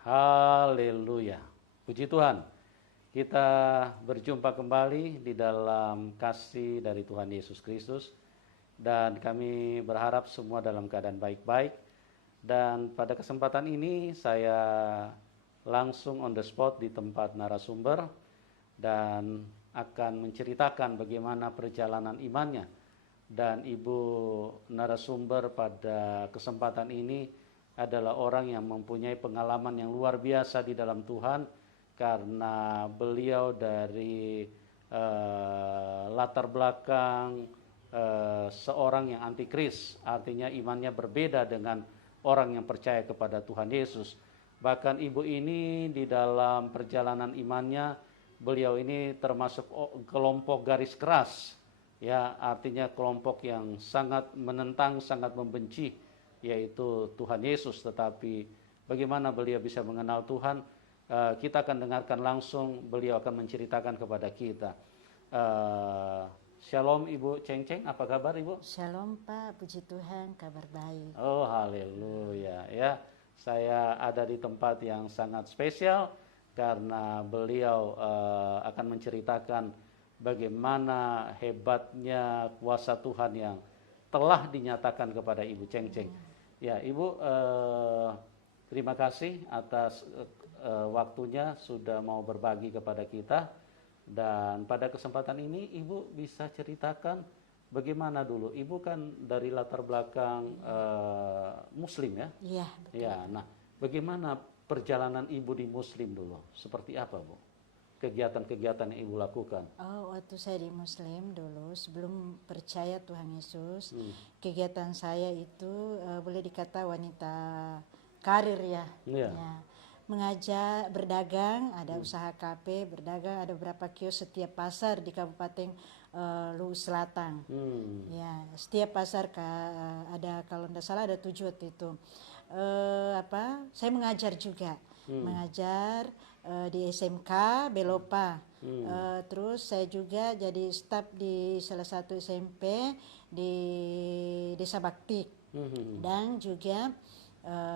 Haleluya. Puji Tuhan. Kita berjumpa kembali di dalam kasih dari Tuhan Yesus Kristus. Dan kami berharap semua dalam keadaan baik-baik. Dan pada kesempatan ini saya langsung on the spot di tempat narasumber. Dan akan menceritakan bagaimana perjalanan imannya. Dan ibu narasumber pada kesempatan ini adalah orang yang mempunyai pengalaman yang luar biasa di dalam Tuhan, karena beliau dari latar belakang seorang yang antikris, artinya imannya berbeda dengan orang yang percaya kepada Tuhan Yesus. Bahkan ibu ini di dalam perjalanan imannya, beliau ini termasuk kelompok garis keras, ya, artinya kelompok yang sangat menentang, sangat membenci, yaitu Tuhan Yesus. Tetapi bagaimana beliau bisa mengenal Tuhan, kita akan dengarkan langsung, beliau akan menceritakan kepada kita. Shalom Ibu Ceng-Ceng, apa kabar Ibu? Shalom Pak, puji Tuhan, kabar baik. Oh haleluya, ya. Saya ada di tempat yang sangat spesial karena beliau akan menceritakan bagaimana hebatnya kuasa Tuhan yang telah dinyatakan kepada Ibu Ceng-Ceng. Ya, Ibu, terima kasih atas waktunya sudah mau berbagi kepada kita. Dan pada kesempatan ini Ibu bisa ceritakan bagaimana dulu. Ibu kan dari latar belakang Muslim, ya? Iya, betul. Ya, nah, bagaimana perjalanan Ibu di Muslim dulu? Seperti apa, Bu? Kegiatan-kegiatan yang Ibu lakukan? Oh, waktu saya di Muslim dulu, sebelum percaya Tuhan Yesus, kegiatan saya itu boleh dikata wanita karir, ya. Iya. Ya. Mengajar, berdagang, ada usaha kafe, berdagang, ada beberapa kios setiap pasar di Kabupaten Luwu Selatan. Ya, setiap pasar ada, kalau tidak salah ada 7 waktu itu. Saya mengajar juga, mengajar di SMK Belopa. Terus saya juga jadi staf di salah satu SMP di Desa Bakti. Dan juga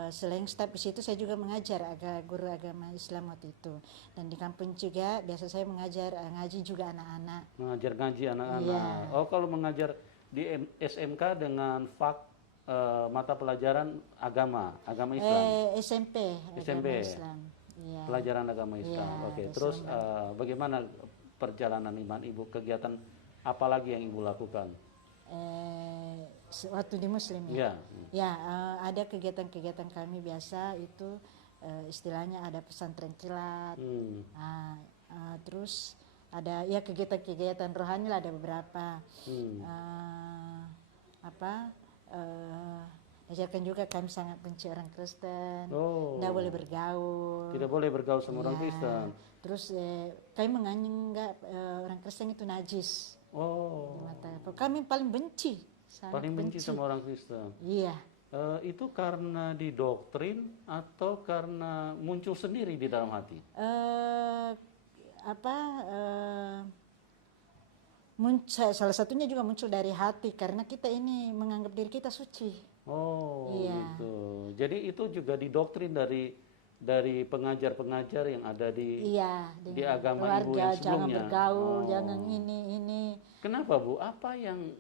selain staf di situ saya juga mengajar guru agama Islam waktu itu. Dan di kampung juga biasa saya mengajar ngaji juga anak-anak. Mengajar ngaji anak-anak. Iya. Oh, kalau mengajar di SMK dengan mata pelajaran agama Islam. SMP. SMP. Agama Islam. Iya. Pelajaran agama Islam. Iya, Oke. Terus bagaimana perjalanan iman Ibu? Kegiatan apa lagi yang Ibu lakukan? Waktu di Muslim, Ya. ya. Ya, ada kegiatan-kegiatan kami biasa itu istilahnya ada pesantren kilat. Terus ada ya kegiatan-kegiatan rohani lah, ada beberapa. Ajarkan juga kami sangat benci orang Kristen. Tidak boleh bergaul. Tidak boleh bergaul sama orang Kristen. Terus kami menganggap orang Kristen itu najis. Kami paling benci. Paling benci sama orang Kristen. Iya. Itu karena didoktrin atau karena muncul sendiri di dalam hati? Salah satunya juga muncul dari hati, karena kita ini menganggap diri kita suci. Iya. Gitu. Jadi itu juga didoktrin dari pengajar-pengajar yang ada di agama keluarga, Ibu yang sebelumnya. jangan bergaul, jangan ini. Kenapa, Bu? Apa yang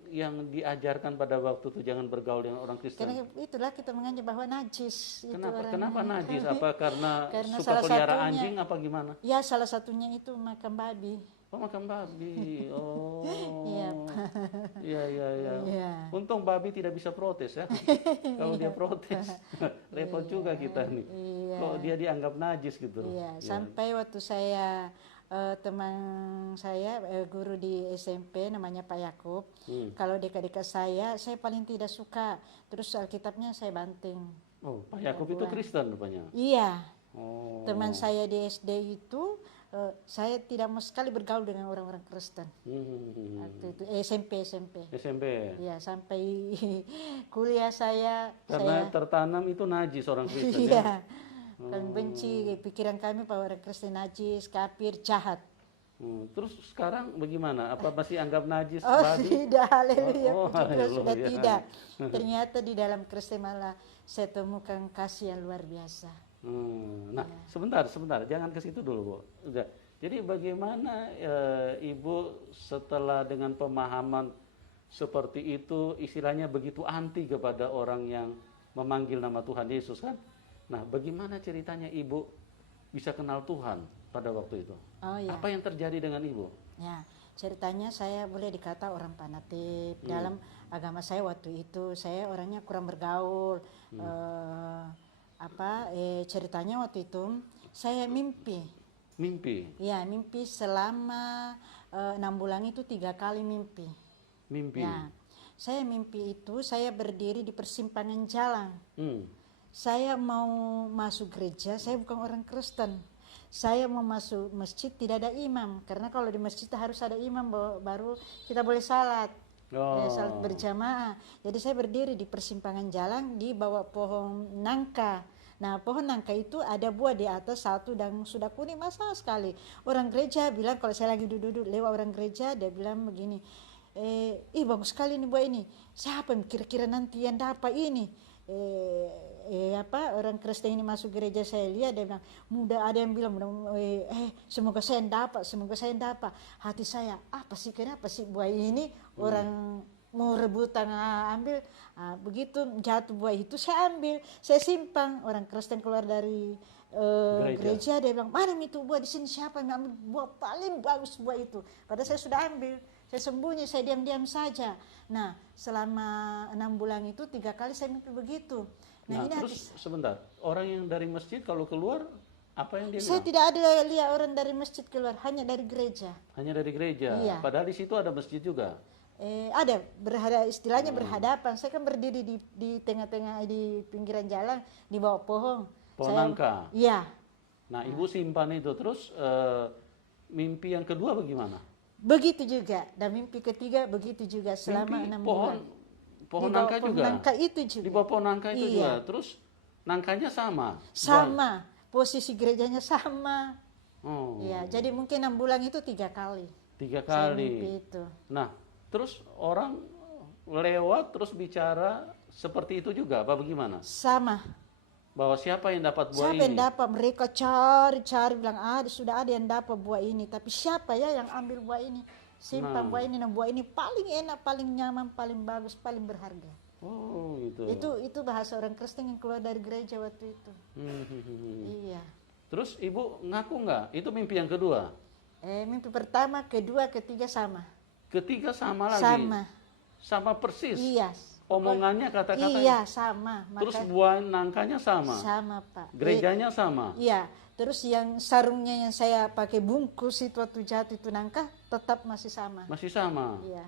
diajarkan pada waktu itu jangan bergaul dengan orang Kristen? Karena itulah kita menganggap bahwa najis. Kenapa najis? Apa karena Karena suka pelihara anjing apa gimana? Ya, salah satunya itu makan babi. Oh, makan babi. Oh. Iya. Iya. Untung babi tidak bisa protes, ya. Kalau dia protes, repot juga kita nih. Iya. Kok dia dianggap najis gitu. Iya. Sampai waktu saya teman saya guru di SMP namanya Pak Yakub. Kalau dekat-dekat saya paling tidak suka. Terus Alkitabnya saya banting. Oh, Pak Yakub itu Kristen rupanya. Iya. Teman saya di SD itu saya tidak mau sekali bergaul dengan orang-orang Kristen. Waktu itu SMP. Ya, sampai kuliah saya. Karena tertanam itu najis orang Kristen. Iya. Kami benci, pikiran kami bahwa orang Kristen najis, kafir, jahat. Terus sekarang bagaimana? Apa masih anggap najis Oh babi? tidak, haleluya. Sudah haleluya. tidak. Ternyata di dalam Kristen malah saya temukan kasih yang luar biasa. Nah, sebentar, jangan ke situ dulu, Bu. Udah. Jadi bagaimana Ibu setelah dengan pemahaman seperti itu, istilahnya begitu anti kepada orang yang memanggil nama Tuhan Yesus kan? Nah, bagaimana ceritanya Ibu bisa kenal Tuhan pada waktu itu? Oh ya. Apa yang terjadi dengan Ibu? Ya, ceritanya saya boleh dikata orang fanatik. Dalam agama saya waktu itu, saya orangnya kurang bergaul. Ceritanya waktu itu saya mimpi. Ya, mimpi selama 6 bulan itu 3 kali mimpi. Ya, saya mimpi itu saya berdiri di persimpangan jalan. Saya mau masuk gereja, saya bukan orang Kristen. Saya mau masuk masjid, tidak ada imam. Karena kalau di masjid harus ada imam baru kita boleh salat. Salat berjamaah. Jadi saya berdiri di persimpangan jalan di bawah pohon nangka. Nah, pohon nangka itu ada buah di atas satu dan sudah kuning basah sekali. Orang gereja bilang, kalau saya lagi duduk lewat orang gereja, dia bilang begini, bagus sekali nih buah ini. Siapa yang kira-kira nanti yang dapat ini? Orang Kristen ini masuk gereja, saya lihat dia bilang, ada yang bilang semoga saya yang dapat. Hati saya, kenapa sih buah ini orang mau rebutan ambil. Begitu jatuh buah itu saya ambil, saya simpan. Orang Kristen keluar dari gereja, dia bilang, mana itu buah di sini, siapa yang ambil buah paling bagus buah itu? Padahal saya sudah ambil. Saya sembunyi, saya diam-diam saja. Nah, selama 6 bulan itu 3 kali saya mimpi begitu. Nah ini terus sebentar, orang yang dari masjid kalau keluar, apa yang dia bilang? Saya tidak ada lihat orang dari masjid keluar, hanya dari gereja. Hanya dari gereja? Iya. Padahal di situ ada masjid juga? Ada, istilahnya berhadapan. Saya kan berdiri di tengah-tengah, di pinggiran jalan, di bawah pohon. Nangka? Iya. Nah, Ibu simpan itu, terus mimpi yang kedua bagaimana? Begitu juga, dan mimpi ketiga begitu juga selama 6 bulan. Pohon nangka juga? Nangka itu juga. Di bawah pohon nangka itu juga? Terus nangkanya sama? Sama, posisi gerejanya sama. Ya, jadi mungkin 6 bulan itu 3 kali. 3 kali? Mimpi itu. Nah, terus orang lewat terus bicara seperti itu juga, apa bagaimana? Sama. Bahwa siapa yang dapat buah ini? Siapa yang dapat, mereka cari bilang sudah ada yang dapat buah ini, tapi siapa ya yang ambil buah ini, simpan buah ini, buah ini paling enak, paling nyaman, paling bagus, paling berharga. Gitu. Itu bahasa orang Kristen yang keluar dari gereja waktu itu. Iya. Terus Ibu ngaku nggak? Itu mimpi yang kedua? Mimpi pertama, kedua, ketiga sama. Ketiga sama lagi? Sama persis? Iya. Omongannya, kata-katanya? Iya, sama. Terus buah nangkanya sama? Sama, Pak. Gerejanya sama? Iya. Terus yang sarungnya yang saya pakai bungkus itu waktu jatuh itu nangka tetap masih sama. Masih sama? Iya.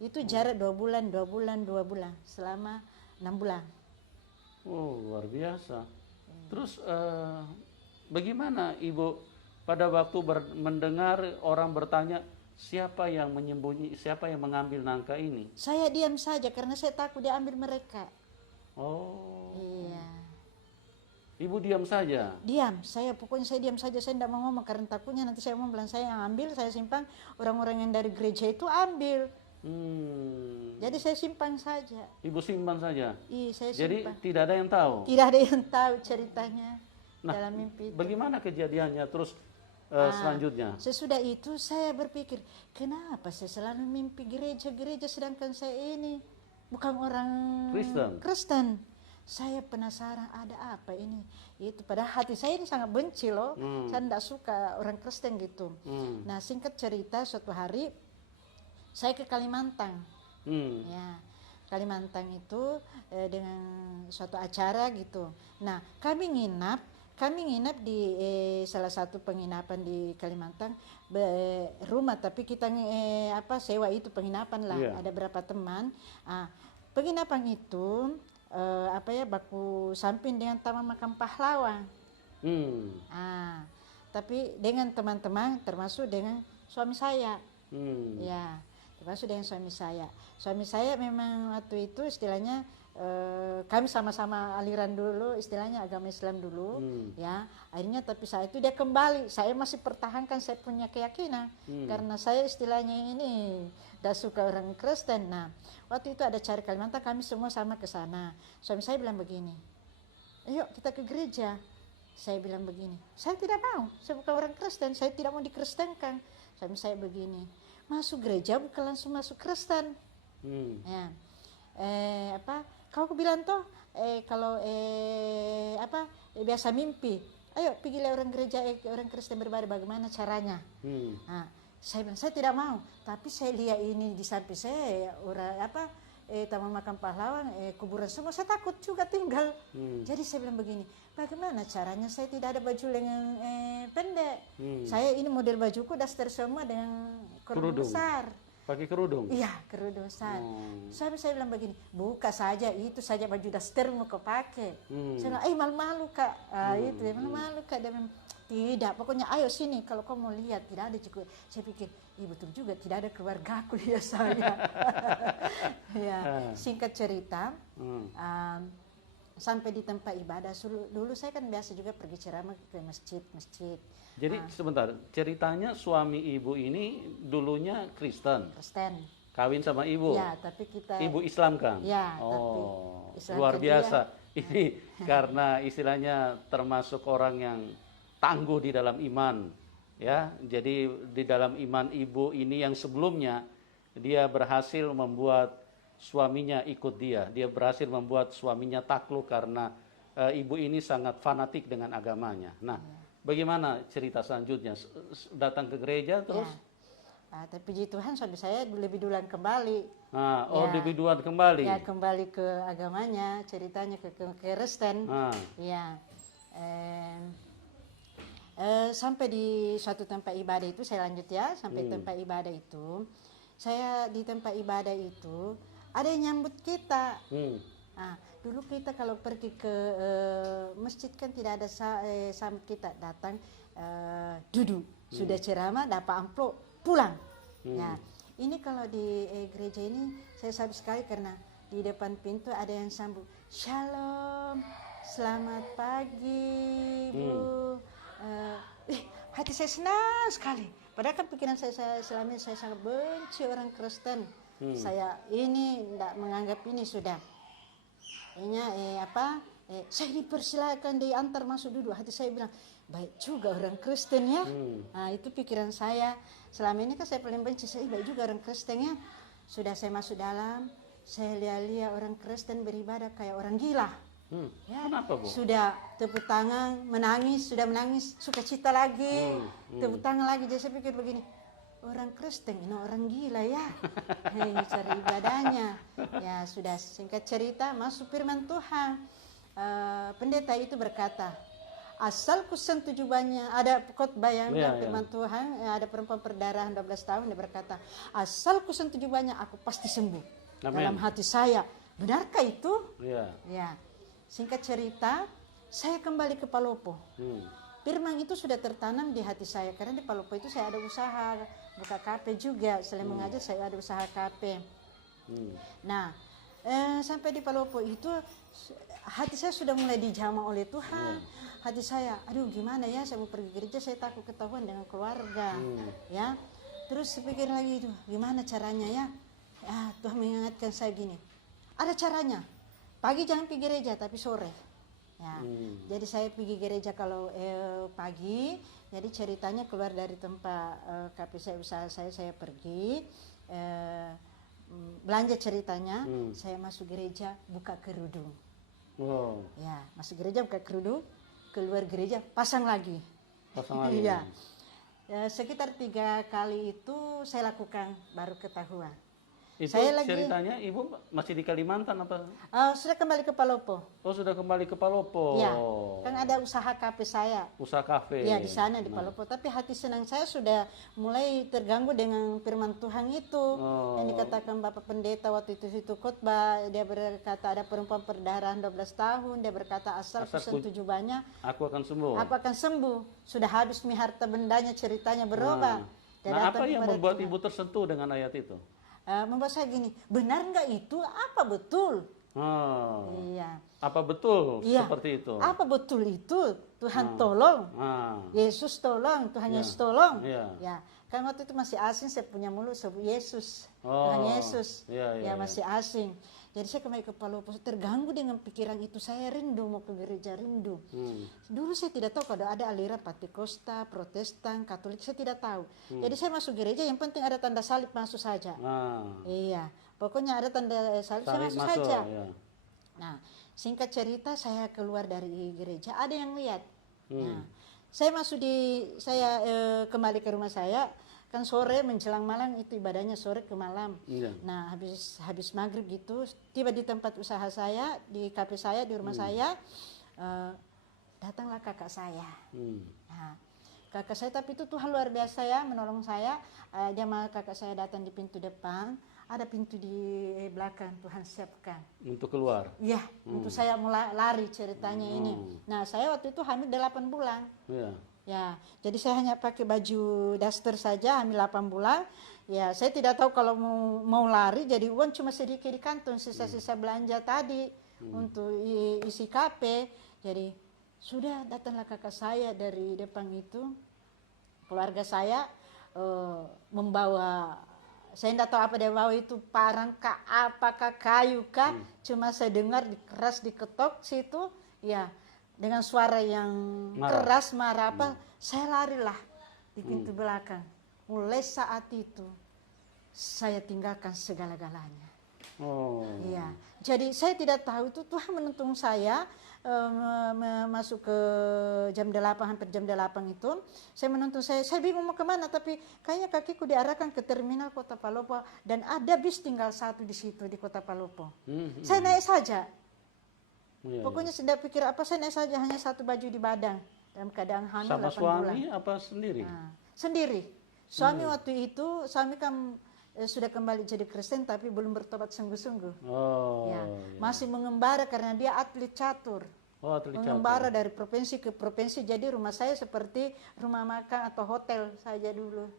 Itu jarak 2 bulan, selama 6 bulan. Luar biasa. Terus bagaimana Ibu pada waktu mendengar orang bertanya, siapa yang mengambil nangka ini? Saya diam saja karena saya takut dia ambil mereka. Iya. Ibu diam saja? Diam, pokoknya saya diam saja, saya tidak mau ngomong karena takutnya nanti saya mau bilang saya yang ambil, saya simpan, orang-orang yang dari gereja itu ambil. Jadi saya simpan saja. Ibu simpan saja? Iya, saya simpan. Jadi tidak ada yang tahu? Tidak ada yang tahu ceritanya dalam mimpi itu. Bagaimana kejadiannya terus? Selanjutnya sesudah itu saya berpikir, kenapa saya selalu mimpi gereja sedangkan saya ini bukan orang Kristen. Saya penasaran ada apa ini itu, padahal hati saya ini sangat benci loh. Saya tidak suka orang Kristen gitu. Nah, singkat cerita, suatu hari saya ke Kalimantan. Ya, Kalimantan itu dengan suatu acara gitu. Nah, kami nginap di salah satu penginapan di Kalimantan, rumah, tapi kita sewa itu penginapan lah. Ada berapa teman. Penginapan itu baku samping dengan Taman Makam Pahlawan. Tapi dengan teman-teman, termasuk dengan suami saya. Ya, termasuk dengan suami saya. Suami saya memang waktu itu istilahnya kami sama-sama aliran dulu, istilahnya agama Islam dulu, ya. Akhirnya tapi saat itu dia kembali, saya masih pertahankan saya punya keyakinan, karena saya istilahnya ini tidak suka orang Kristen. Nah, waktu itu ada acara Kalimantan, kami semua sama ke sana. Suami saya bilang begini, ayo kita ke gereja. Saya bilang begini, saya tidak mau, saya bukan orang Kristen, saya tidak mau dikristenkan. Saya begini, masuk gereja bukan langsung masuk Kristen. Ya. Kau bilang toh kalau biasa mimpi, ayo pergilah orang gereja orang Kristen beribadah, bagaimana caranya? Nah, saya bilang saya tidak mau, tapi saya lihat ini di samping saya Taman Makam Pahlawan, kuburan semua, saya takut juga tinggal. Jadi saya bilang begini, bagaimana caranya saya tidak ada baju lengan pendek. Saya ini model bajuku daster semua dengan kerudung besar. Pakai kerudung? Iya, kerudung besar. Sampai saya bilang begini, buka saja, itu saja baju daster mau kau pakai. Saya bilang, malu-malu kak, itu malu-malu kak. Dia bilang, tidak, pokoknya ayo sini kalau kau mau lihat, tidak ada juga. Saya pikir, betul juga, tidak ada keluarga aku lihat saya. Ya, singkat cerita, sampai di tempat ibadah. Dulu saya kan biasa juga pergi ceramah ke masjid. Jadi sebentar, ceritanya suami ibu ini dulunya Kristen. Kawin sama ibu. Ya, tapi kita ibu Islam kan? Ya, tapi Islam luar biasa. Ini karena istilahnya termasuk orang yang tangguh di dalam iman, ya. Jadi di dalam iman ibu ini yang sebelumnya dia berhasil membuat suaminya ikut dia berhasil membuat suaminya takluk karena ibu ini sangat fanatik dengan agamanya. Nah, bagaimana cerita selanjutnya? Datang ke gereja terus? Ya. Tapi puji Tuhan suami saya lebih duluan kembali. Lebih duluan kembali? Ya, kembali ke agamanya, ceritanya ke Kristen. Ya. Sampai di suatu tempat ibadah itu, saya lanjut ya, sampai tempat ibadah itu, saya di tempat ibadah itu ada yang nyambut kita. Dulu kita kalau pergi ke masjid kan tidak ada sambut kita, datang duduk, sudah ceramah dapat amplop pulang. Ya, ini kalau di gereja ini saya salut sekali karena di depan pintu ada yang sambut, Shalom, selamat pagi Bu. Hati saya senang sekali. Padahal kan pikiran saya selama ini saya sangat benci orang Kristen. Saya ini tidak menganggap ini sudah. Saya dipersilakan diantar masuk duduk. Hati saya bilang, baik juga orang Kristen ya. Nah, itu pikiran saya. Selama ini kan saya paling benci, saya baik juga orang Kristen ya. Sudah saya masuk dalam, saya lihat orang Kristen beribadah kayak orang gila. Ya, kenapa Bu? Sudah tepuk tangan, sudah menangis, sukacita lagi, tepuk tangan lagi. Jadi saya pikir begini, orang Kristen ini orang gila ya, cara ibadahnya. Ya sudah, singkat cerita masuk firman Tuhan. Pendeta itu berkata, asal kusentuh jubahnya, ada khotbah yang bilang firman Tuhan, ada perempuan perdarahan 12 tahun, dia berkata, asal kusentuh jubahnya aku pasti sembuh. Amen. Dalam hati saya, benarkah itu? Ya. Singkat cerita, saya kembali ke Palopo. Firman itu sudah tertanam di hati saya, karena di Palopo itu saya ada usaha buka kafe juga. Selain mengajar saya ada usaha kafe. Nah, sampai di Palopo itu hati saya sudah mulai dijamah oleh Tuhan. Hati saya, aduh gimana ya, saya mau pergi gereja, saya takut ketahuan dengan keluarga. Ya, terus saya pikir lagi itu, gimana caranya ya? Tuhan mengingatkan saya gini, ada caranya. Pagi jangan pergi gereja, tapi sore. Ya, jadi saya pergi gereja kalau pagi. Jadi ceritanya keluar dari tempat kafe saya, usaha saya pergi belanja ceritanya. Saya masuk gereja buka kerudung. Ya, masuk gereja buka kerudung, keluar gereja pasang lagi. Ya, sekitar 3 kali itu saya lakukan baru ketahuan. Itu saya ceritanya ibu masih di Kalimantan apa? Sudah kembali ke Palopo. Oh, sudah kembali ke Palopo. Ya, kan ada usaha kafe saya. Usaha kafe. Ya, di sana di Palopo. Tapi hati senang saya sudah mulai terganggu dengan firman Tuhan itu. Yang dikatakan Bapak Pendeta waktu itu khotbah, dia berkata ada perempuan perdarahan 12 tahun, dia berkata asal kusentuh jubahnya, aku akan sembuh. Aku akan sembuh. Sudah habis harta bendanya, ceritanya berubah. Nah, apa yang membuat ibu tersentuh dengan ayat itu? Membuat saya gini, benar nggak itu? Apa betul? Iya. Apa betul seperti itu? Apa betul itu? Tuhan tolong, Yesus tolong, Tuhan Yesus tolong. Ya, kan waktu itu masih asing, saya punya mulut sebut Yesus, Tuhan Yesus. Ya masih asing. Jadi saya kembali ke Palopo, terganggu dengan pikiran itu. Saya rindu mau ke gereja, rindu. Dulu saya tidak tahu kalau ada aliran Pentakosta, Protestan, Katolik, saya tidak tahu. Jadi saya masuk gereja, yang penting ada tanda salib masuk saja. Iya, pokoknya ada tanda salib saya masuk saja. Ya. Nah, singkat cerita saya keluar dari gereja, ada yang lihat. Nah, saya kembali ke rumah saya. Kan sore menjelang malam itu ibadahnya sore ke malam. Nah habis maghrib gitu tiba di tempat usaha saya, di kafe saya, di rumah saya, datanglah kakak saya. Nah, kakak saya tapi itu Tuhan luar biasa ya menolong saya. Kakak saya datang di pintu depan, ada pintu di belakang Tuhan siapkan untuk keluar. Iya, untuk saya mulai lari ceritanya ini. Nah saya waktu itu hamil 8 bulan. Ya, jadi saya hanya pakai baju daster saja, hamil 8 bulan. Ya, saya tidak tahu kalau mau lari, jadi uang cuma sedikit di kantong, sisa-sisa belanja tadi untuk isi KP. Jadi sudah datanglah kakak saya dari depan itu, keluarga saya membawa, saya tidak tahu apa dia bawa itu, parang kah, apakah kayu kah, cuma saya dengar keras diketok situ, ya. Dengan suara yang keras, marah apa, saya larilah di pintu belakang. Mulai saat itu, saya tinggalkan segala-galanya. Iya. Jadi saya tidak tahu itu Tuhan menuntun saya masuk ke jam 8, hampir jam 8 itu. Saya menuntun saya bingung mau kemana, tapi kayaknya kakiku diarahkan ke terminal Kota Palopo. Dan ada bis tinggal satu di situ, di Kota Palopo. Saya naik saja. Pokoknya saya pikir apa, saya naik saja, hanya satu baju di badan dalam keadaan hamil 8 bulan. Sama suami apa sendiri? Sendiri. Suami waktu itu, suami kan sudah kembali jadi Kristen tapi belum bertobat sungguh-sungguh. Masih mengembara karena dia atlet catur. Mengembara dari provinsi ke provinsi, jadi rumah saya seperti rumah makan atau hotel saja dulu.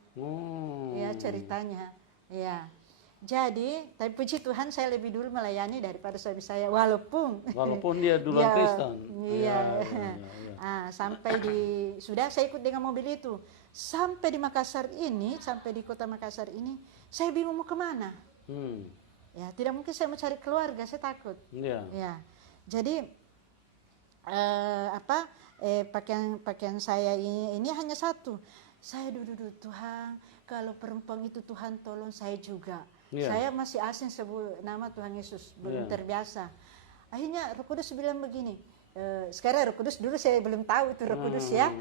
Ya ceritanya. Ya. Jadi, tapi puji Tuhan saya lebih dulu melayani daripada suami saya, walaupun dia duluan Kristen. Iya. Sampai sudah saya ikut dengan mobil itu. Sampai di Makassar ini, sampai di kota Makassar ini, saya bingung mau kemana. Ya, tidak mungkin saya mencari keluarga, saya takut. Ya. Jadi pakaian saya ini hanya satu. Saya duduk, Tuhan, kalau perempuan itu Tuhan tolong saya juga. Saya masih asing sebut nama Tuhan Yesus, belum terbiasa. Akhirnya Roh Kudus bilang begini, sekarang Roh Kudus, dulu saya belum tahu itu Roh Kudus ya.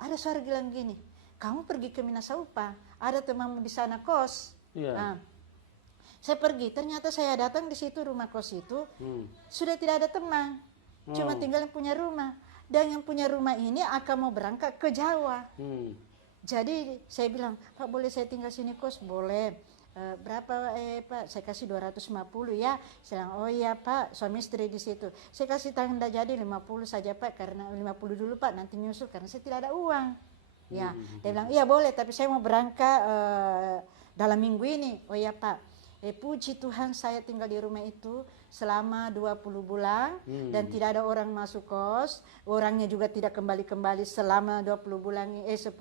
Ada suara bilang gini, kamu pergi ke Minasaupa, ada temanmu di sana kos. Saya pergi, ternyata saya datang di situ rumah kos itu, sudah tidak ada teman, cuma tinggal yang punya rumah. Dan yang punya rumah ini akan mau berangkat ke Jawa. Jadi saya bilang, Pak boleh saya tinggal sini kos? Boleh. Berapa Pak? Saya kasih 250 ya. Saya bilang, oh iya Pak, suami istri di situ. Saya kasih tanda jadi 50 saja Pak, karena 50 dulu Pak, nanti nyusul karena saya tidak ada uang. Ya, dia bilang, iya boleh, tapi saya mau berangkat dalam minggu ini. Oh iya Pak. Puji Tuhan saya tinggal di rumah itu selama 20 bulan dan tidak ada orang masuk kos, orangnya juga tidak kembali-kembali selama 10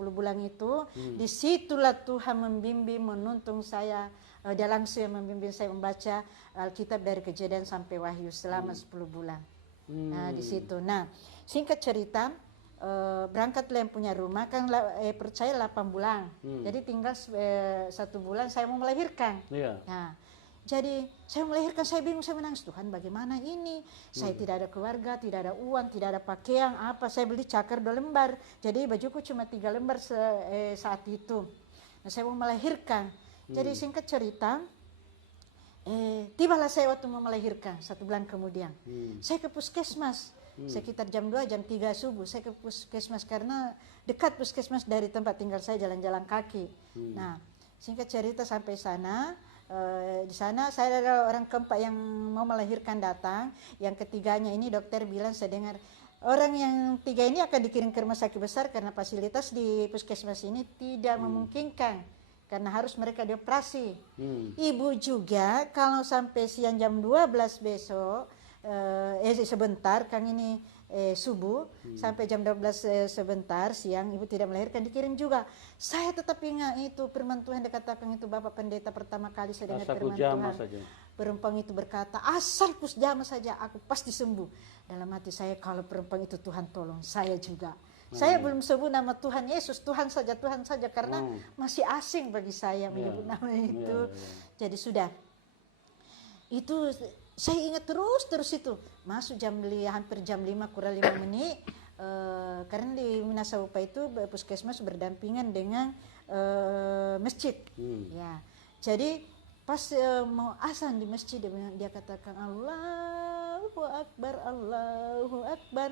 bulan itu. Disitulah Tuhan membimbing, menuntun saya, dia langsung membimbing saya membaca Alkitab dari Kejadian sampai Wahyu selama 10 bulan. Nah di situ. Nah singkat cerita, berangkatlah yang punya rumah kan percaya 8 bulan. Jadi tinggal 1 bulan saya mau melahirkan. Nah, jadi saya melahirkan, saya bingung, saya menangis, Tuhan bagaimana ini? Saya tidak ada keluarga, tidak ada uang, tidak ada pakaian, apa? Saya beli cakar 2 lembar. Jadi bajuku cuma 3 lembar saat itu. Nah, saya mau melahirkan. Jadi singkat cerita, tibalah saya waktu mau melahirkan 1 bulan kemudian. Saya ke puskesmas. Sekitar jam 2, jam 3 subuh saya ke puskesmas karena dekat puskesmas dari tempat tinggal saya, jalan-jalan kaki. Nah, singkat cerita sampai sana, di sana saya ada orang keempat yang mau melahirkan datang. Yang ketiganya ini dokter bilang, saya dengar orang yang 3 ini akan dikirim ke rumah sakit besar karena fasilitas di puskesmas ini tidak memungkinkan karena harus mereka dioperasi. Ibu juga kalau sampai siang jam 12 besok, sebentar Kang ini subuh sampai jam 12 sebentar siang ibu tidak melahirkan, dikirim juga. Saya tetap ingat itu firman Tuhan dikatakan itu Bapak Pendeta pertama kali saya dengar firman Tuhan. perempuan itu berkata, asal pusjama saja aku pasti sembuh. Dalam hati saya, kalau perempuan itu Tuhan tolong saya juga. Saya belum sebut nama Tuhan Yesus, Tuhan saja karena masih asing bagi saya menyebut nama itu. Jadi sudah, itu saya ingat terus itu. Masuk hampir jam 5 kurang 5 menit. Karena di Minasaupa itu puskesmas berdampingan dengan masjid. Ya, jadi pas mau azan di masjid dia katakan Allahu Akbar, Allahu Akbar.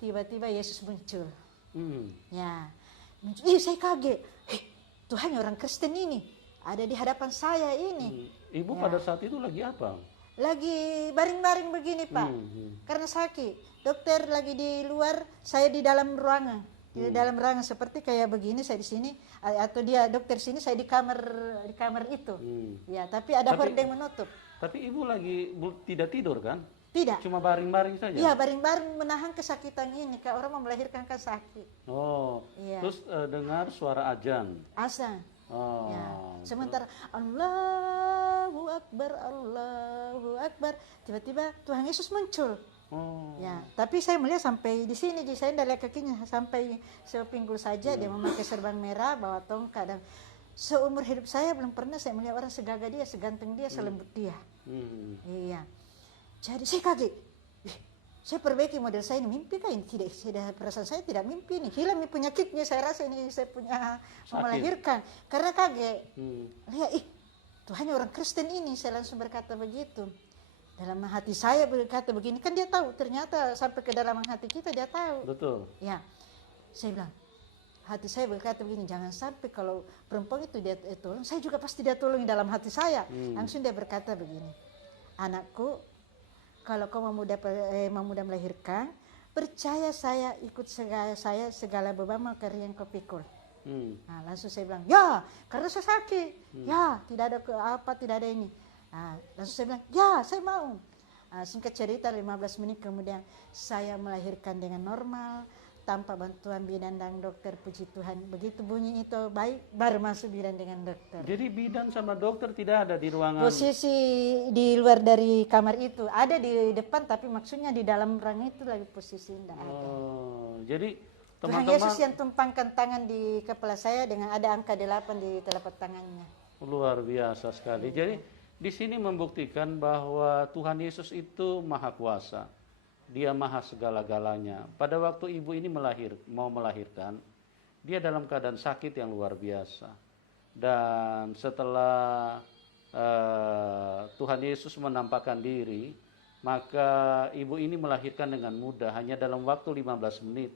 Tiba-tiba Yesus muncul. Ya, muncul. Saya kaget. Tuhan orang Kristen ini ada di hadapan saya ini. Ibu pada saat itu lagi apa? Lagi baring-baring begini, Pak. Karena sakit. Dokter lagi di luar, saya di dalam ruangan. Di dalam ruangan seperti kayak begini, saya di sini, atau dia dokter sini, saya di kamar itu. Ya, tapi ada hordeng menutup. Tapi ibu lagi tidak tidur kan? Tidak. Cuma baring-baring saja? Iya, baring-baring menahan kesakitan ini. Kayak orang mau melahirkan kan sakit. Oh, iya. Terus dengar suara azan? Azan. Oh. Ya. Sementara Allahu Akbar, Allahu Akbar. Tiba-tiba Tuhan Yesus muncul. Oh. Ya, tapi saya melihat sampai di sini, saya tidak lihat kakinya, sampai sepinggul saja. Dia memakai serban merah, bawa tongkat. Dan seumur hidup saya belum pernah saya melihat orang segagah dia, seganteng dia, selembut dia. Iya. Jadi saya kaget. Saya perbaiki model saya ini, mimpi kan ini? Tidak, perasaan saya tidak mimpi ini. Hilang penyakitnya, saya rasa ini saya punya melahirkan. Karena kaget. Lihat, Tuhan orang Kristen ini, saya langsung berkata begitu. Dalam hati saya berkata begini, kan dia tahu, ternyata sampai ke dalam hati kita dia tahu. Betul. Ya, saya bilang, hati saya berkata begini, jangan sampai kalau perempuan itu dia tolong, saya juga pasti dia tolong dalam hati saya. Langsung dia berkata begini, anakku, kalau kau mau mudah melahirkan, percaya saya ikut segala beban karya yang kau pikul. Nah, langsung saya bilang, ya, karena saya sakit, ya, tidak ada ini. Nah, langsung saya bilang, ya, saya mau. Singkat cerita 15 menit kemudian saya melahirkan dengan normal, tanpa bantuan bidan dan dokter, puji Tuhan. Begitu bunyi itu baik, baru masuk bidan dengan dokter. Jadi bidan sama dokter tidak ada di ruangan? Posisi di luar dari kamar itu, ada di depan, tapi maksudnya di dalam ruangan itu lagi posisi tidak ada. Jadi Tuhan Yesus yang tumpangkan tangan di kepala saya dengan ada angka 8 di telapak tangannya. Luar biasa sekali. Jadi di sini membuktikan bahwa Tuhan Yesus itu maha kuasa. Dia maha segala-galanya. Pada waktu ibu ini mau melahirkan, dia dalam keadaan sakit yang luar biasa. Dan setelah Tuhan Yesus menampakkan diri, maka ibu ini melahirkan dengan mudah, hanya dalam waktu 15 menit.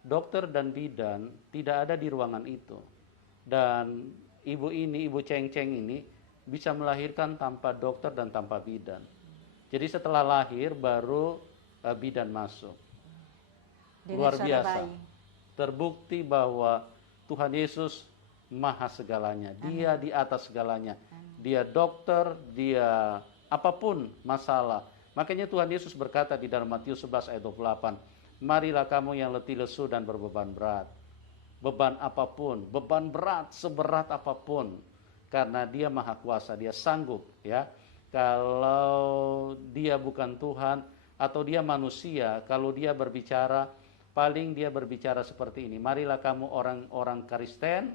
Dokter dan bidan tidak ada di ruangan itu. Dan ibu Ceng-Ceng ini bisa melahirkan tanpa dokter dan tanpa bidan. Jadi setelah lahir baru bidan masuk. Luar biasa. Terbukti bahwa Tuhan Yesus maha segalanya. Dia di atas segalanya. Dia dokter, dia apapun masalah. Makanya Tuhan Yesus berkata di dalam Matius 11 ayat 28, marilah kamu yang letih lesu dan berbeban berat. Beban apapun, beban berat, seberat apapun. Karena dia maha kuasa, dia sanggup, ya. Kalau dia bukan Tuhan atau dia manusia, kalau dia berbicara, paling dia berbicara seperti ini. Marilah kamu orang-orang Kristen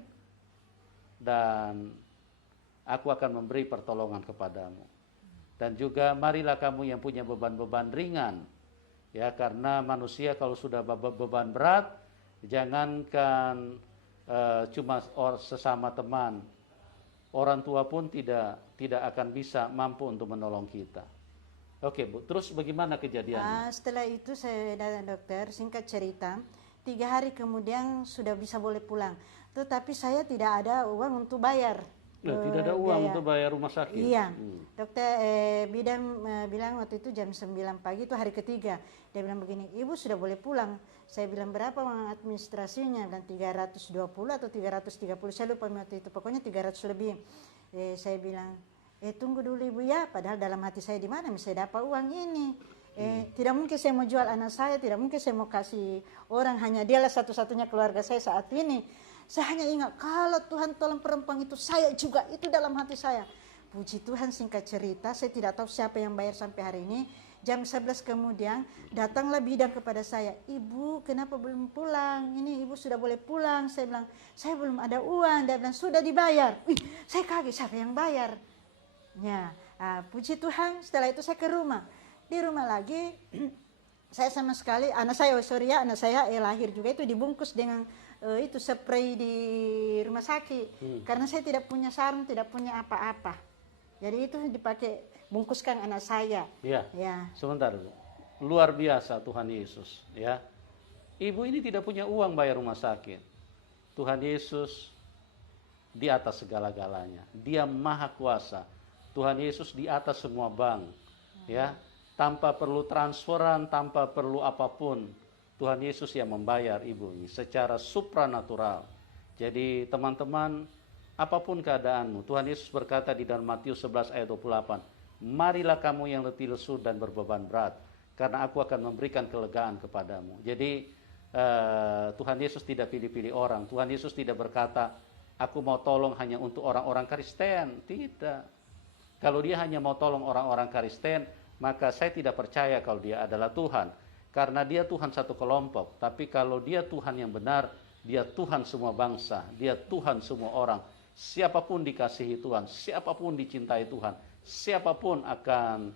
dan aku akan memberi pertolongan kepadamu. Dan juga marilah kamu yang punya beban-beban ringan. Ya, karena manusia kalau sudah beban berat, jangankan cuma sesama teman, orang tua pun tidak akan bisa mampu untuk menolong kita. Oke, Bu, terus bagaimana kejadiannya? Setelah itu saya datang dokter, singkat cerita, 3 hari kemudian sudah bisa boleh pulang. Tetapi saya tidak ada uang untuk bayar. Tidak ada uang untuk bayar rumah sakit? Iya, dokter bidan bilang waktu itu jam 9 pagi itu hari ketiga. Dia bilang begini, ibu sudah boleh pulang. Saya bilang berapa uang administrasinya? Dan 320 atau 330, saya lupa waktu itu. Pokoknya 300 lebih. Saya bilang, tunggu dulu ibu ya. Padahal dalam hati saya, di mana saya dapat uang ini? Tidak mungkin saya mau jual anak saya, tidak mungkin saya mau kasih orang, hanya dialah satu-satunya keluarga saya saat ini. Saya hanya ingat, kalau Tuhan tolong perempuan itu, saya juga, itu dalam hati saya. puji Tuhan, singkat cerita, saya tidak tahu siapa yang bayar sampai hari ini. Jam 11 kemudian datanglah bidan kepada saya, "Ibu, kenapa belum pulang? Ini ibu sudah boleh pulang." Saya bilang, "Saya belum ada uang." Dia bilang, "Sudah dibayar." Wih, saya kaget, siapa yang bayar? Ya, puji Tuhan, setelah itu saya ke rumah. Di rumah lagi saya sama sekali, anak saya lahir juga itu dibungkus dengan itu spray di rumah sakit. Karena saya tidak punya sarung, tidak punya apa-apa. Jadi itu dipakai bungkuskan anak saya. Ya. Ya. Sebentar, Bu. Luar biasa Tuhan Yesus, ya. Ibu ini tidak punya uang bayar rumah sakit. Tuhan Yesus di atas segala-galanya. Dia maha kuasa. Tuhan Yesus di atas semua bank, ya. Tanpa perlu transferan, tanpa perlu apapun. Tuhan Yesus yang membayar ibu ini secara supranatural. Jadi teman-teman, apapun keadaanmu, Tuhan Yesus berkata di dalam Matius 11 ayat 28, "Marilah kamu yang letih lesu dan berbeban berat, karena aku akan memberikan kelegaan kepadamu." Jadi Tuhan Yesus tidak pilih-pilih orang. Tuhan Yesus tidak berkata, "Aku mau tolong hanya untuk orang-orang Kristen." Tidak. Kalau dia hanya mau tolong orang-orang Kristen, maka saya tidak percaya kalau dia adalah Tuhan. Karena dia Tuhan satu kelompok. Tapi kalau dia Tuhan yang benar, dia Tuhan semua bangsa, dia Tuhan semua orang. Siapapun dikasihi Tuhan, siapapun dicintai Tuhan, siapapun akan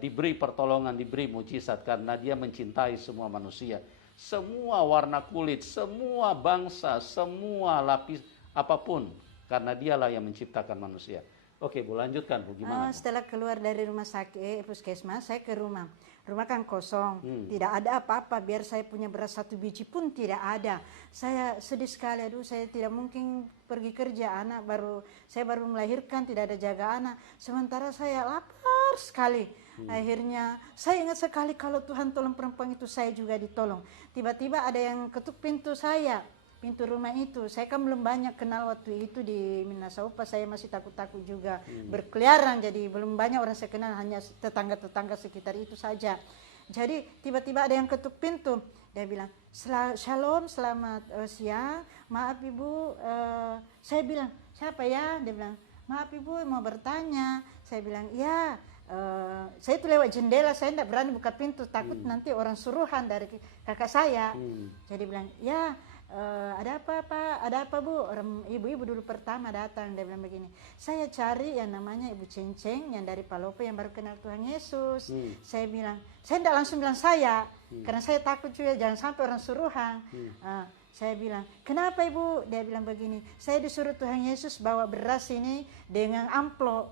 diberi pertolongan, diberi mujizat, karena dia mencintai semua manusia. Semua warna kulit, semua bangsa, semua lapis, apapun. Karena dialah yang menciptakan manusia. Oke, Bu, lanjutkan, Bu, gimana? Setelah keluar dari rumah sakit, puskesmas, saya ke rumah. Rumah kan kosong, tidak ada apa-apa, biar saya punya beras 1 biji pun tidak ada. Saya sedih sekali, aduh saya tidak mungkin pergi kerja, saya baru melahirkan, tidak ada jaga anak. Sementara saya lapar sekali. Akhirnya saya ingat sekali kalau Tuhan tolong perempuan itu, saya juga ditolong. Tiba-tiba ada yang ketuk pintu saya. Pintu rumah itu, saya kan belum banyak kenal waktu itu di Minasaupa, saya masih takut-takut juga berkeliaran, jadi belum banyak orang saya kenal, hanya tetangga-tetangga sekitar itu saja. Jadi tiba-tiba ada yang ketuk pintu, dia bilang, "Shalom, selamat siang, maaf ibu." Saya bilang, "Siapa ya?" Dia bilang, "Maaf ibu, mau bertanya." Saya bilang, "Ya." Saya itu lewat jendela, saya tidak berani buka pintu, takut nanti orang suruhan dari kakak saya. Jadi bilang, "Ya, ada apa Pak? Ada apa Bu?" Ibu-ibu dulu pertama datang, dia bilang begini, "Saya cari yang namanya Ibu Cenceng yang dari Palopo yang baru kenal Tuhan Yesus." Saya bilang, saya tidak langsung bilang saya, karena saya takut juga jangan sampai orang suruhan. Saya bilang, "Kenapa Ibu?" Dia bilang begini, "Saya disuruh Tuhan Yesus bawa beras ini dengan amplop."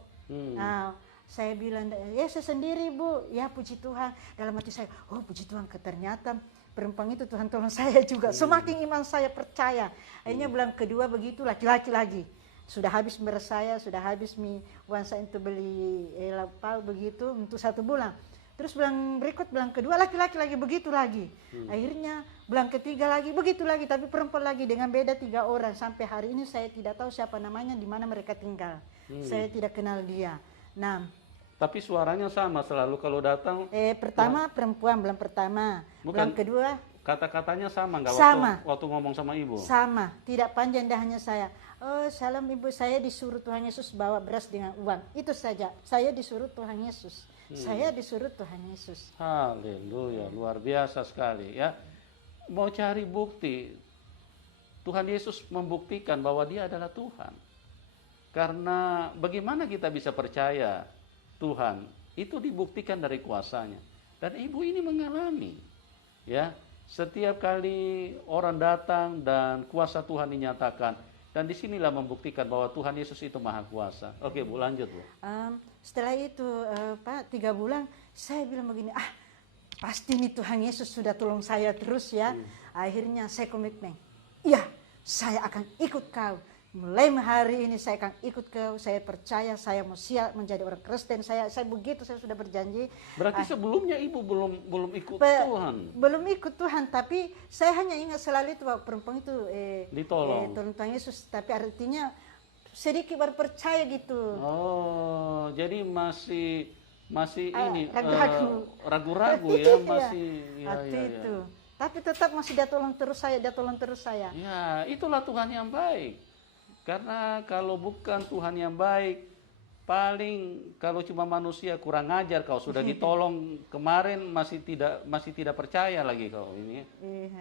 Saya bilang, "Ya saya sendiri Bu." "Ya puji Tuhan." Dalam hati saya, oh puji Tuhan, ternyata perempuan itu Tuhan tolong saya juga. Semakin iman saya percaya. Akhirnya bulan kedua begitu, laki-laki lagi. Sudah habis beras saya, sudah habis uang saya untuk beli lapau begitu untuk 1 bulan. Terus bulan kedua laki-laki lagi begitu lagi. Akhirnya bulan ketiga lagi begitu lagi, tapi perempuan lagi dengan beda 3 orang. Sampai hari ini saya tidak tahu siapa namanya, di mana mereka tinggal. Saya tidak kenal dia. Nah, tapi suaranya sama selalu kalau datang. Pertama perempuan, bulan pertama. Bulan kedua kata-katanya sama nggak waktu ngomong sama ibu? Sama, tidak panjang, dah hanya saya. "Oh, salam ibu, saya disuruh Tuhan Yesus bawa beras dengan uang." Itu saja. Saya disuruh Tuhan Yesus. Saya disuruh Tuhan Yesus. Haleluya, luar biasa sekali ya. Mau cari bukti, Tuhan Yesus membuktikan bahwa dia adalah Tuhan. Karena bagaimana kita bisa percaya Tuhan? Itu dibuktikan dari kuasanya. Dan ibu ini mengalami, ya, setiap kali orang datang dan kuasa Tuhan dinyatakan, dan disinilah membuktikan bahwa Tuhan Yesus itu maha kuasa. Oke Bu, lanjut Bu. Setelah itu Pak, 3 bulan saya bilang begini, pasti nih Tuhan Yesus sudah tolong saya terus ya. Akhirnya saya komitmen, iya saya akan ikut kau. Mulai hari ini saya akan ikut kau, saya percaya, saya mau siap menjadi orang Kristen. Saya begitu, saya sudah berjanji. Berarti sebelumnya ibu belum ikut Tuhan? Belum ikut Tuhan, tapi saya hanya ingat selalu itu bahwa perempuan itu ditolong Tuhan Yesus, tapi artinya sedikit baru percaya gitu. Oh, jadi masih ini ragu-ragu ya, masih itu. Tapi tetap masih dia tolong terus saya. Ya, itulah Tuhan yang baik. Karena kalau bukan Tuhan yang baik, paling kalau cuma manusia kurang ajar kau, sudah ditolong kemarin masih tidak percaya lagi kau ini.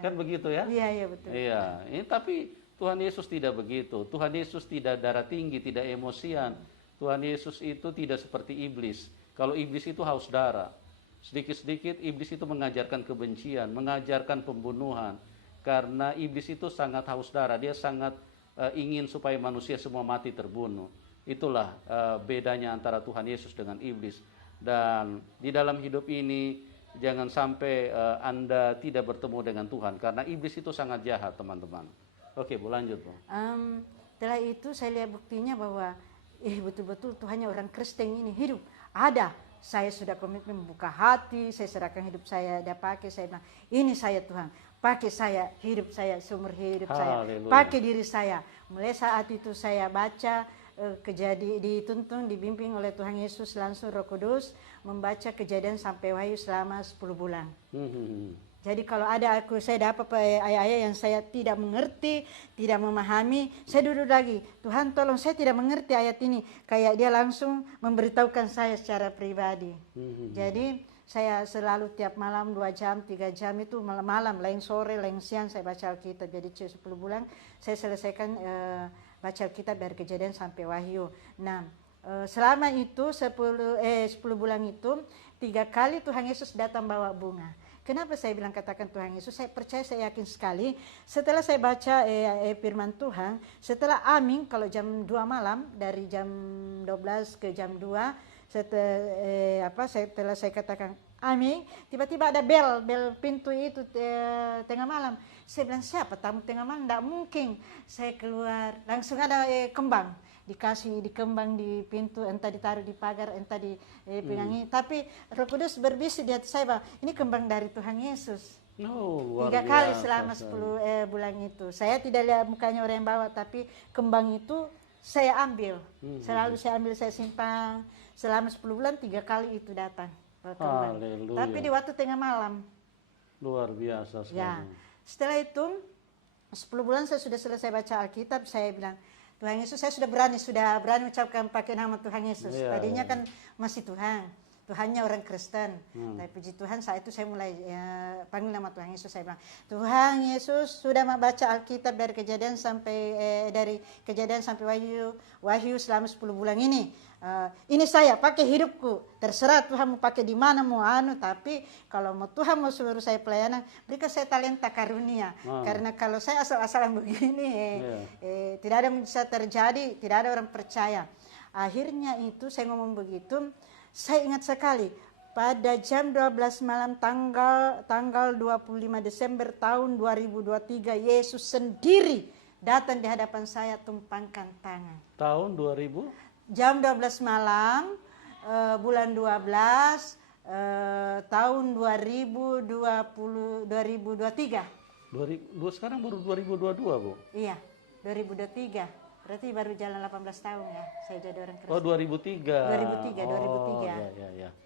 Kan begitu ya? Iya betul. Iya, ini tapi Tuhan Yesus tidak begitu. Tuhan Yesus tidak darah tinggi, tidak emosian. Tuhan Yesus itu tidak seperti iblis. Kalau iblis itu haus darah. Sedikit-sedikit iblis itu mengajarkan kebencian, mengajarkan pembunuhan. Karena iblis itu sangat haus darah, dia sangat ingin supaya manusia semua mati terbunuh. Itulah bedanya antara Tuhan Yesus dengan iblis. Dan di dalam hidup ini jangan sampai Anda tidak bertemu dengan Tuhan, karena iblis itu sangat jahat, teman-teman. Oke, Bu, lanjut, Bu. Setelah itu saya lihat buktinya bahwa betul-betul Tuhannya orang Kristen ini hidup. Ada. Saya sudah komitmen membuka hati, saya serahkan hidup saya, dia pakai, saya bilang, ini saya Tuhan, pakai saya, hidup saya, seumur hidup saya, pakai diri saya. Mulai saat itu saya baca, dituntun, dibimbing oleh Tuhan Yesus langsung Roh Kudus, membaca Kejadian sampai Wahyu selama 10 bulan. Jadi kalau ada saya dapat ayat-ayat yang saya tidak mengerti, tidak memahami, saya duduk lagi. Tuhan tolong, saya tidak mengerti ayat ini. Kayak dia langsung memberitahukan saya secara pribadi. Jadi saya selalu tiap malam 2 jam, 3 jam itu malam-malam, lain sore, lain siang saya baca Alkitab. Jadi 10 bulan saya selesaikan baca Alkitab dari Kejadian sampai Wahyu. Nah, selama itu 10 bulan itu 3 kali Tuhan Yesus datang bawa bunga. Kenapa saya bilang katakan Tuhan Yesus? Saya percaya, saya yakin sekali. Setelah saya baca firman Tuhan, setelah amin, kalau jam 2 malam, dari jam 12 ke jam 2, setelah saya katakan amin, tiba-tiba ada bel pintu itu tengah malam. Saya bilang, siapa tamu tengah malam? Tidak mungkin. Saya keluar, langsung ada kembang. Dikasih di kembang di pintu, entah ditaruh di pagar, entah di pengangi. Tapi Roh Kudus berbisik di hati saya bahwa ini kembang dari Tuhan Yesus. 3 kali selama 10 bulan itu. Saya tidak lihat mukanya orang yang bawa, tapi kembang itu saya ambil. Selalu saya ambil, saya simpan. Selama 10 bulan 3 kali itu datang kembang. Tapi di waktu tengah malam. Luar biasa sekali. Ya. Setelah itu 10 bulan saya sudah selesai baca Alkitab, saya bilang, Tuhan Yesus, saya sudah berani mengucapkan pakai nama Tuhan Yesus. Tadinya kan masih Tuhannya orang Kristen. Tapi puji Tuhan saat itu saya mulai panggil nama Tuhan Yesus. Saya bilang, Tuhan Yesus, sudah baca Alkitab dari Kejadian sampai Wahyu selama 10 bulan ini. Ini saya pakai hidupku, terserah Tuhan mau pakai di mana mau tapi kalau Tuhan mau suruh saya pelayanan, berikan saya talenta karunia. Karena kalau saya asal-asalan begini tidak ada yang bisa terjadi, tidak ada orang percaya. Akhirnya itu saya ngomong begitu, saya ingat sekali pada jam 12 malam tanggal 25 Desember tahun 2023, Yesus sendiri datang di hadapan saya, tumpangkan tangan. Tahun 2000? Jam 12 malam, bulan 12, tahun 2023. Sekarang baru 2022, Bu? Iya, 2023. Berarti baru jalan 18 tahun ya, saya jadi orang Kristen. 2003.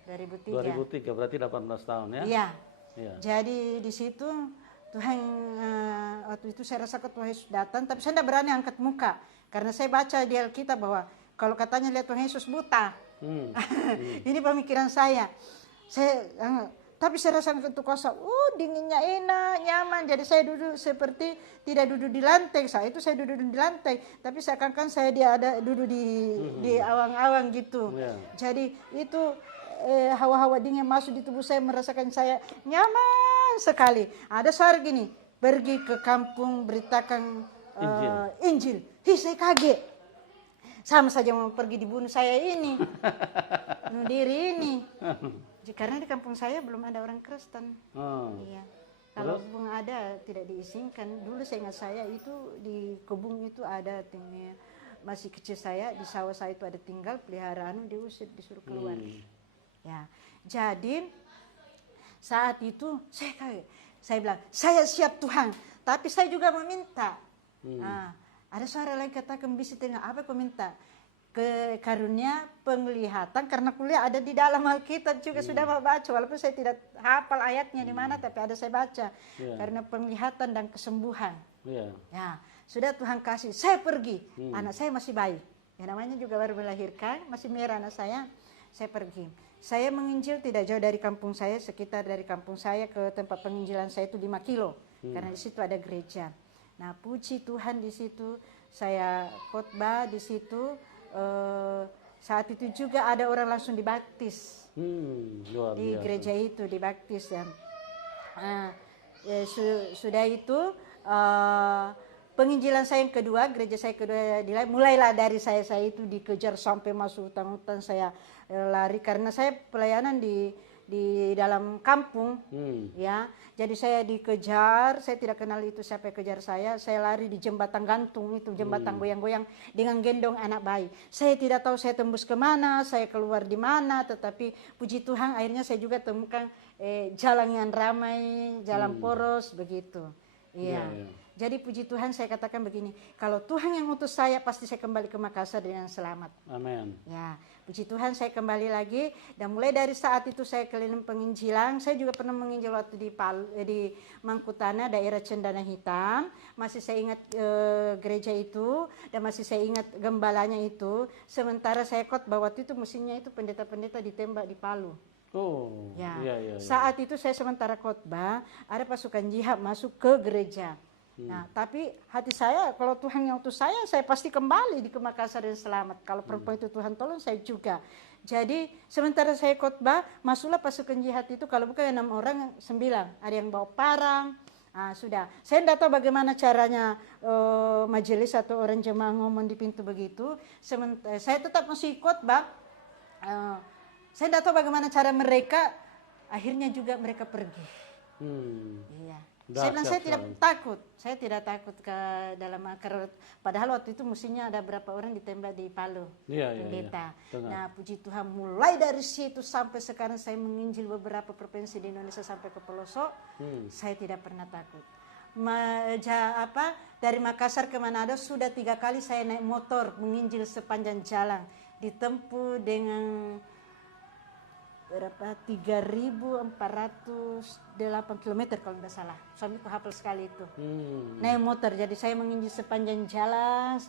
2003. 2003, berarti 18 tahun ya? Iya. Jadi di situ Tuhan, waktu itu saya rasa Tuhan Yesus datang, tapi saya tidak berani angkat muka. Karena saya baca di Alkitab bahwa kalau katanya lihat Tuhan Yesus buta. Ini pemikiran saya. Tapi saya rasa itu kuasa. Dinginnya enak, nyaman. Jadi saya duduk seperti tidak duduk di lantai. Saat itu saya duduk di lantai. Tapi seakan-akan saya duduk di awang-awang gitu. Jadi itu hawa-hawa dingin masuk di tubuh saya, merasakan saya nyaman sekali. Ada suara gini, pergi ke kampung beritakan Injil. Saya kaget. Sama saja mau pergi dibunuh saya ini. Bunuh diri ini. Karena di kampung saya belum ada orang Kristen. Iya. Kalau belum ada tidak diizinkan. Dulu saya ingat saya itu di kebun itu ada masih kecil saya di sawah saya itu ada tinggal peliharaan diusir disuruh keluar. Ya. Jadi saat itu saya kaget. Saya bilang, saya siap Tuhan, tapi saya juga meminta. Ada suara lain katakan, bisa tengah apa kau minta? Ke karunia penglihatan, karena kuliah ada di dalam Alkitab juga sudah mau baca, walaupun saya tidak hafal ayatnya di mana, tapi ada saya baca. Karena penglihatan dan kesembuhan. Ya, sudah Tuhan kasih, saya pergi, anak saya masih bayi. Ya namanya juga baru melahirkan, masih merah anak saya pergi. Saya menginjil tidak jauh dari kampung saya, sekitar dari kampung saya ke tempat penginjilan saya itu 5 kilo. Karena di situ ada gereja. Nah, puji Tuhan di situ saya khotbah di situ. Saat itu juga ada orang langsung dibaptis di gereja itu, dibaptis dan sudah itu penginjilan saya yang kedua, gereja saya kedua mulailah dari saya itu dikejar sampai masuk hutan-hutan, saya lari karena saya pelayanan di dalam kampung, ya. Jadi saya dikejar, saya tidak kenal itu siapa yang kejar saya lari di jembatan gantung itu, jembatan goyang-goyang dengan gendong anak bayi. Saya tidak tahu saya tembus kemana, saya keluar di mana, tetapi puji Tuhan akhirnya saya juga temukan jalan yang ramai, jalan poros begitu. Iya. Jadi puji Tuhan saya katakan begini, kalau Tuhan yang utus saya pasti saya kembali ke Makassar dengan selamat. Amin. Ya, puji Tuhan saya kembali lagi dan mulai dari saat itu saya keliling penginjilan. Saya juga pernah menginjil waktu di Mangkutana, daerah Cendana Hitam. Masih saya ingat gereja itu dan masih saya ingat gembalanya itu. Sementara saya khotbah waktu itu mesinnya itu pendeta-pendeta ditembak di Palu. Oh, ya. Iya. Saat itu saya sementara khotbah, ada pasukan jihad masuk ke gereja. Nah, tapi hati saya kalau Tuhan yang utus saya pasti kembali di Makassar dan selamat. Kalau perempuan itu Tuhan tolong saya juga. Jadi sementara saya khotbah, masuklah pasukan jihad itu, kalau bukan 6 orang, 9. Ada yang bawa parang. Sudah. Saya tidak tahu bagaimana caranya majelis atau orang jemaah ngomong di pintu begitu. Saya tetap masih khotbah. Saya tidak tahu bagaimana cara mereka. Akhirnya juga mereka pergi. Iya. Saya bilang saya tidak takut ke dalam akar. Padahal waktu itu mestinya ada berapa orang ditembak di Palu, pendeta. Nah, puji Tuhan mulai dari situ sampai sekarang saya menginjil beberapa provinsi di Indonesia sampai ke pelosok. Saya tidak pernah takut. Dari Makassar ke Manado sudah 3 kali saya naik motor menginjil sepanjang jalan, ditempuh dengan berapa 3.408 km kalau tidak salah. Suamiku hafal sekali itu. Naik motor, jadi saya menginjil sepanjang jalan.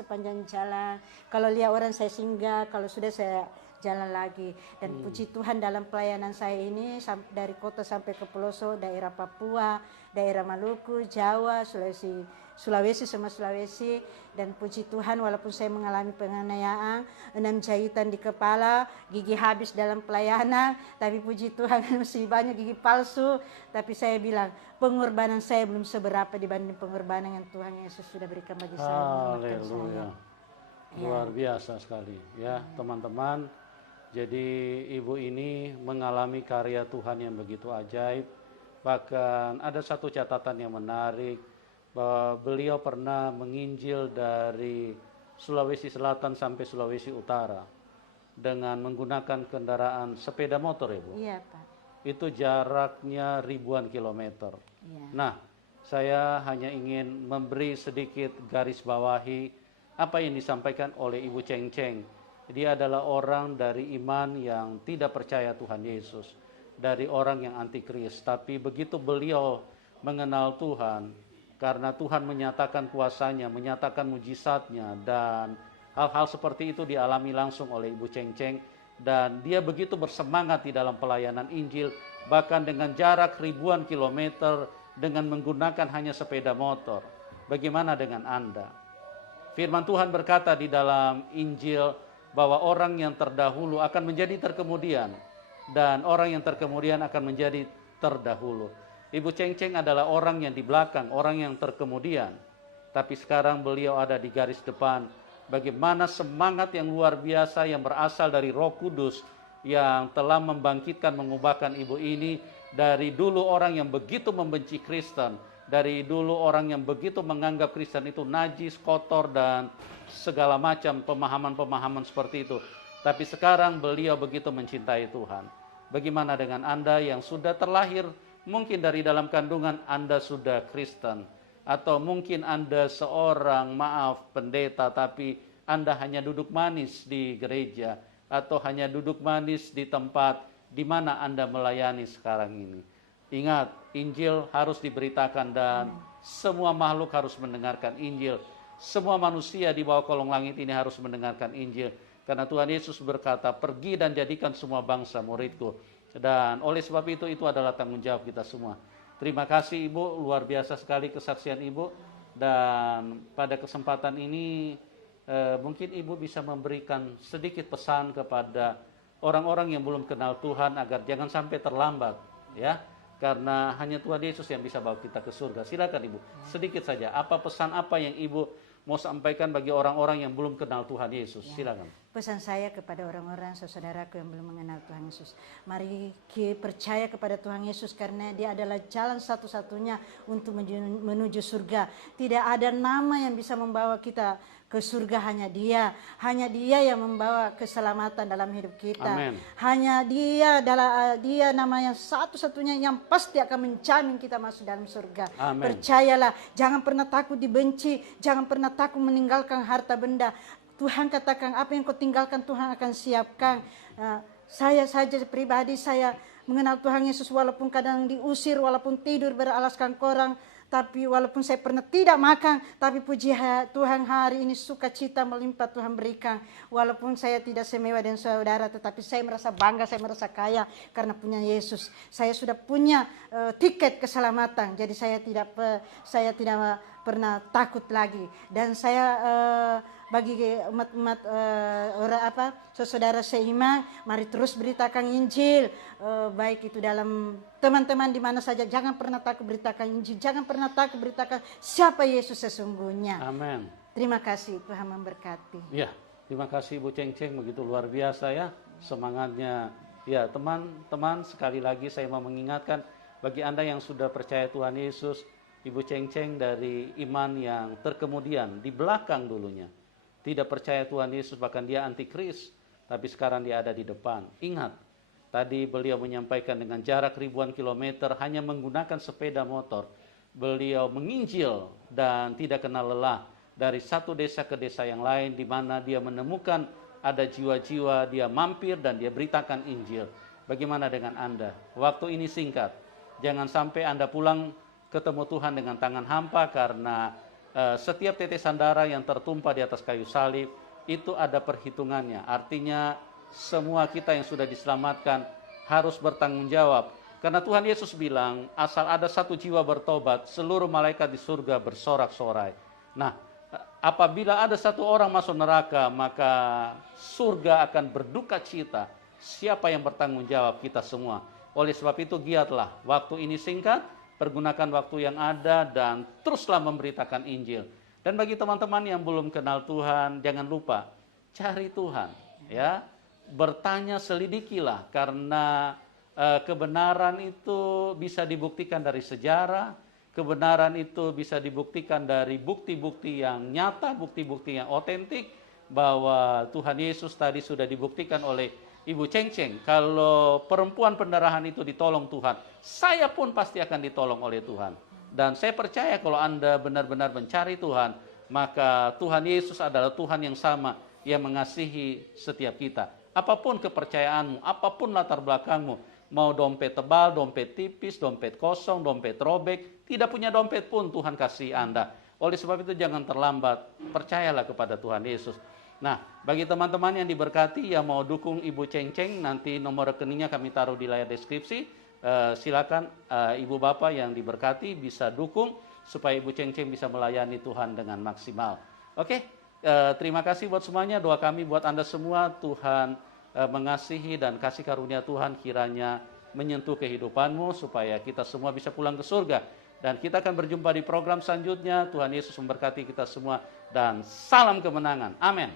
Kalau lihat orang saya singgah, kalau sudah saya jalan lagi. Dan puji Tuhan dalam pelayanan saya ini dari kota sampai ke pelosok, daerah Papua, daerah Maluku, Jawa, Sulawesi sama Sulawesi. Dan puji Tuhan walaupun saya mengalami penganiayaan, 6 jahitan di kepala, gigi habis dalam pelayanan, tapi puji Tuhan masih banyak gigi palsu. Tapi saya bilang pengorbanan saya belum seberapa dibanding pengorbanan yang Tuhan Yesus sudah berikan bagi saya. Haleluya. Luar biasa sekali ya teman-teman. Jadi ibu ini mengalami karya Tuhan yang begitu ajaib. Bahkan ada satu catatan yang menarik, bahwa beliau pernah menginjil dari Sulawesi Selatan sampai Sulawesi Utara dengan menggunakan kendaraan sepeda motor ya Bu? Iya Pak. Itu jaraknya ribuan kilometer. Iya. Nah, saya hanya ingin memberi sedikit garis bawahi apa yang disampaikan oleh Ibu Ceng Ceng. Dia adalah orang dari iman yang tidak percaya Tuhan Yesus, dari orang yang antikris. Tapi begitu beliau mengenal Tuhan, karena Tuhan menyatakan kuasanya, menyatakan mujizatnya, dan hal-hal seperti itu dialami langsung oleh Ibu Ceng Ceng. Dan dia begitu bersemangat di dalam pelayanan Injil, bahkan dengan jarak ribuan kilometer, dengan menggunakan hanya sepeda motor. Bagaimana dengan Anda? Firman Tuhan berkata di dalam Injil, bahwa orang yang terdahulu akan menjadi terkemudian, dan orang yang terkemudian akan menjadi terdahulu. Ibu Ceng Ceng adalah orang yang di belakang, orang yang terkemudian. Tapi sekarang beliau ada di garis depan. Bagaimana semangat yang luar biasa yang berasal dari Roh Kudus yang telah membangkitkan, mengubahkan ibu ini dari dulu orang yang begitu membenci Kristen, dari dulu orang yang begitu menganggap Kristen itu najis, kotor, dan segala macam pemahaman-pemahaman seperti itu. Tapi sekarang beliau begitu mencintai Tuhan. Bagaimana dengan Anda yang sudah terlahir, mungkin dari dalam kandungan Anda sudah Kristen, atau mungkin Anda seorang pendeta, tapi Anda hanya duduk manis di gereja, atau hanya duduk manis di tempat di mana Anda melayani sekarang ini. Ingat, Injil harus diberitakan dan semua makhluk harus mendengarkan Injil. semua manusia di bawah kolong langit ini harus mendengarkan Injil. Karena Tuhan Yesus berkata, pergi dan jadikan semua bangsa muridku. Dan oleh sebab itu adalah tanggung jawab kita semua. Terima kasih Ibu, luar biasa sekali kesaksian Ibu. Dan pada kesempatan ini mungkin Ibu bisa memberikan sedikit pesan kepada orang-orang yang belum kenal Tuhan agar jangan sampai terlambat, ya. Karena hanya Tuhan Yesus yang bisa bawa kita ke surga. Silakan Ibu, sedikit saja. Apa pesan apa yang Ibu mau sampaikan bagi orang-orang yang belum kenal Tuhan Yesus? Silakan. Pesan saya kepada orang-orang saudaraku yang belum mengenal Tuhan Yesus. Mari percaya kepada Tuhan Yesus karena Dia adalah jalan satu-satunya untuk menuju surga. Tidak ada nama yang bisa membawa kita ke surga, hanya Dia. Hanya Dia yang membawa keselamatan dalam hidup kita. Amen. Hanya Dia nama yang satu-satunya yang pasti akan menjamin kita masuk dalam surga. Amen. Percayalah, jangan pernah takut dibenci, jangan pernah takut meninggalkan harta benda. Tuhan katakan apa yang kau tinggalkan Tuhan akan siapkan. Saya saja pribadi saya mengenal Tuhan Yesus walaupun kadang diusir, walaupun tidur beralaskan koran, tapi walaupun saya pernah tidak makan, tapi puji Tuhan hari ini sukacita melimpah Tuhan berikan. Walaupun saya tidak semewah dengan saudara, tetapi saya merasa bangga, saya merasa kaya karena punya Yesus. Saya sudah punya tiket keselamatan, jadi saya tidak pernah takut lagi. Dan saya bagi umat-umat saudara seiman, mari terus beritakan Injil, baik itu dalam teman-teman di mana saja. Jangan pernah takut beritakan Injil, jangan pernah takut beritakan siapa Yesus sesungguhnya. Amin. Terima kasih, Tuhan memberkati. Ya, terima kasih Ibu Ceng-Ceng, begitu luar biasa ya semangatnya. Ya, teman-teman, sekali lagi saya mau mengingatkan bagi Anda yang sudah percaya Tuhan Yesus, Ibu Ceng-Ceng dari iman yang terkemudian di belakang dulunya. Tidak percaya Tuhan Yesus, bahkan dia antikris, tapi sekarang dia ada di depan. Ingat, tadi beliau menyampaikan dengan jarak ribuan kilometer hanya menggunakan sepeda motor. Beliau menginjil dan tidak kenal lelah dari satu desa ke desa yang lain, di mana dia menemukan ada jiwa-jiwa, dia mampir dan dia beritakan Injil. Bagaimana dengan Anda? Waktu ini singkat. Jangan sampai Anda pulang ketemu Tuhan dengan tangan hampa, karena setiap tetesan darah yang tertumpah di atas kayu salib itu ada perhitungannya. Artinya semua kita yang sudah diselamatkan harus bertanggung jawab. Karena Tuhan Yesus bilang, asal ada satu jiwa bertobat, seluruh malaikat di surga bersorak-sorai. Nah, apabila ada satu orang masuk neraka, maka surga akan berduka cita. Siapa yang bertanggung jawab? Kita semua. Oleh sebab itu giatlah, waktu ini singkat, pergunakan waktu yang ada dan teruslah memberitakan Injil. Dan bagi teman-teman yang belum kenal Tuhan, jangan lupa cari Tuhan, ya. Bertanya, selidikilah, karena kebenaran itu bisa dibuktikan dari sejarah, kebenaran itu bisa dibuktikan dari bukti-bukti yang nyata, bukti-bukti yang otentik, bahwa Tuhan Yesus tadi sudah dibuktikan oleh Ibu Ceng-Ceng. Kalau perempuan pendarahan itu ditolong Tuhan, saya pun pasti akan ditolong oleh Tuhan. Dan saya percaya kalau Anda benar-benar mencari Tuhan, maka Tuhan Yesus adalah Tuhan yang sama, yang mengasihi setiap kita. Apapun kepercayaanmu, apapun latar belakangmu, mau dompet tebal, dompet tipis, dompet kosong, dompet robek, tidak punya dompet pun Tuhan kasih Anda. Oleh sebab itu jangan terlambat, percayalah kepada Tuhan Yesus. Nah, bagi teman-teman yang diberkati yang mau dukung Ibu Ceng-Ceng, nanti nomor rekeningnya kami taruh di layar deskripsi. Silakan Ibu Bapak yang diberkati bisa dukung supaya Ibu Ceng-Ceng bisa melayani Tuhan dengan maksimal. Oke, terima kasih buat semuanya. Doa kami buat Anda semua, Tuhan mengasihi dan kasih karunia Tuhan kiranya menyentuh kehidupanmu supaya kita semua bisa pulang ke surga. Dan kita akan berjumpa di program selanjutnya. Tuhan Yesus memberkati kita semua dan salam kemenangan. Amin.